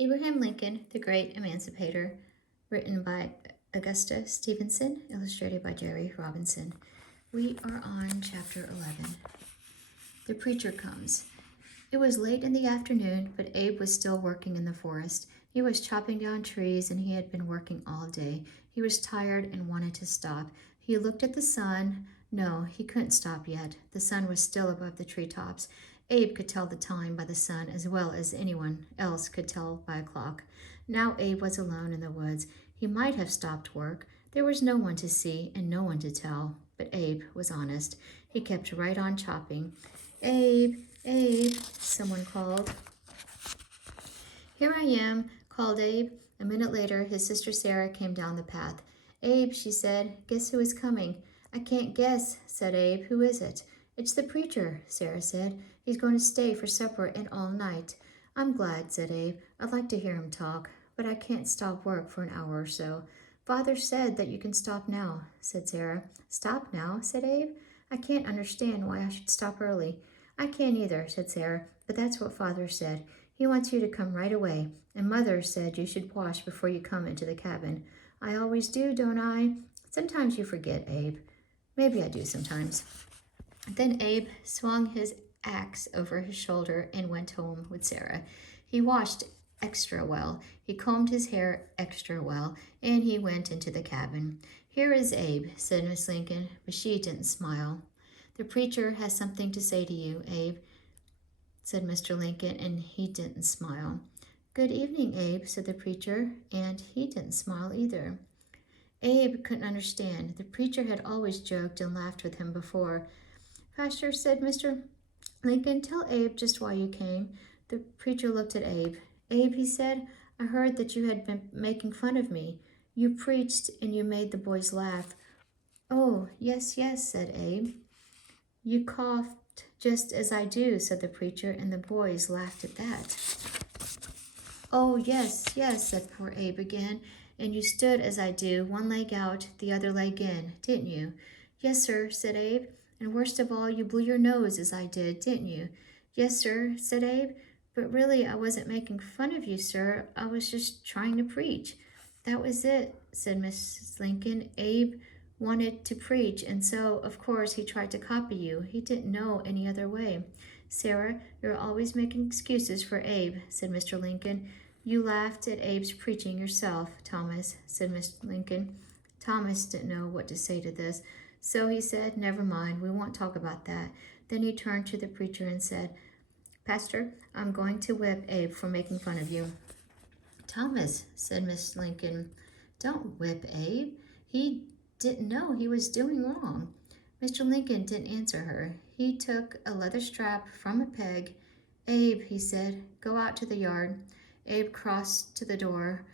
Abraham Lincoln, the Great Emancipator, written by Augusta Stevenson, illustrated by Jerry Robinson. We are on chapter 11. The preacher comes. It was late in the afternoon, but Abe was still working in the forest. He was chopping down trees and he had been working all day. He was tired and wanted to stop. He looked at the sun. No, he couldn't stop yet. The sun was still above the treetops. Abe could tell the time by the sun as well as anyone else could tell by a clock. Now Abe was alone in the woods. He might have stopped work. There was no one to see and no one to tell. But Abe was honest. He kept right on chopping. Abe, Abe, someone called. Here I am, called Abe. A minute later, his sister Sarah came down the path. Abe, she said, guess who is coming? I can't guess, said Abe. Who is it? It's the preacher, Sarah said. He's going to stay for supper and all night. I'm glad, said Abe. I'd like to hear him talk, but I can't stop work for an hour or so. Father said that you can stop now, said Sarah. Stop now, said Abe. I can't understand why I should stop early. I can't either, said Sarah, but that's what Father said. He wants you to come right away, and Mother said you should wash before you come into the cabin. I always do, don't I? Sometimes you forget, Abe. Maybe I do sometimes. Then Abe swung his axe over his shoulder and went home with Sarah. He washed extra well, he combed his hair extra well, and he went into the cabin. Here is Abe, said Miss Lincoln, but she didn't smile. The preacher has something to say to you, Abe, said Mr. Lincoln, and he didn't smile. Good evening, Abe, said the preacher, and he didn't smile either. Abe couldn't understand. The preacher had always joked and laughed with him before. Pastor, said Mr. Lincoln, tell Abe just why you came. The preacher looked at Abe. Abe, he said, I heard that you had been making fun of me. You preached and you made the boys laugh. Oh, yes, yes, said Abe. You coughed just as I do, said the preacher, and the boys laughed at that. Oh, yes, yes, said poor Abe again, and you stood as I do, one leg out, the other leg in, didn't you? Yes, sir, said Abe, and worst of all, you blew your nose as I did, didn't you? Yes, sir, said Abe, but really I wasn't making fun of you, sir. I was just trying to preach. That was it, said Mrs. Lincoln. Abe wanted to preach, and so, of course, he tried to copy you. He didn't know any other way. Sarah, you're always making excuses for Abe, said Mr. Lincoln. You laughed at Abe's preaching yourself, Thomas, said Mr. Lincoln. Thomas didn't know what to say to this, so he said, never mind, we won't talk about that. Then he turned to the preacher and said, Pastor, I'm going to whip Abe for making fun of you. Thomas, said Miss Lincoln, don't whip Abe. He didn't know he was doing wrong. Mr. Lincoln didn't answer her. He took a leather strap from a peg. Abe, he said, go out to the yard. Abe crossed to the door.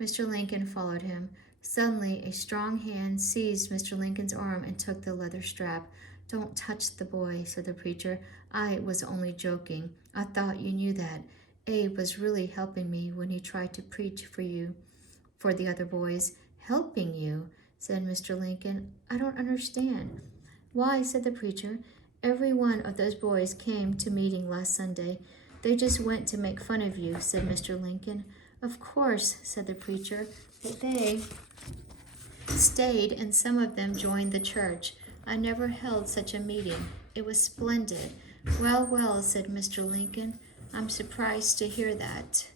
Mr. Lincoln followed him. Suddenly, a strong hand seized Mr. Lincoln's arm and took the leather strap. Don't touch the boy, said the preacher. I was only joking. I thought you knew that. Abe was really helping me when he tried to preach for you, for the other boys. Helping you, said Mr. Lincoln. I don't understand. Why, said the preacher, every one of those boys came to meeting last Sunday. They just went to make fun of you, said Mr. Lincoln. Of course, said the preacher, but they stayed and some of them joined the church. I never held such a meeting. It was splendid. Well, well, said Mr. Lincoln. I'm surprised to hear that.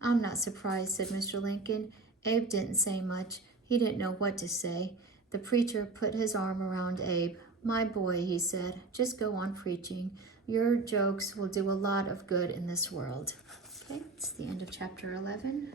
I'm not surprised, said Mr. Lincoln. Abe didn't say much. He didn't know what to say. The preacher put his arm around Abe. My boy, he said, just go on preaching. Your jokes will do a lot of good in this world. Okay, it's the end of chapter 11.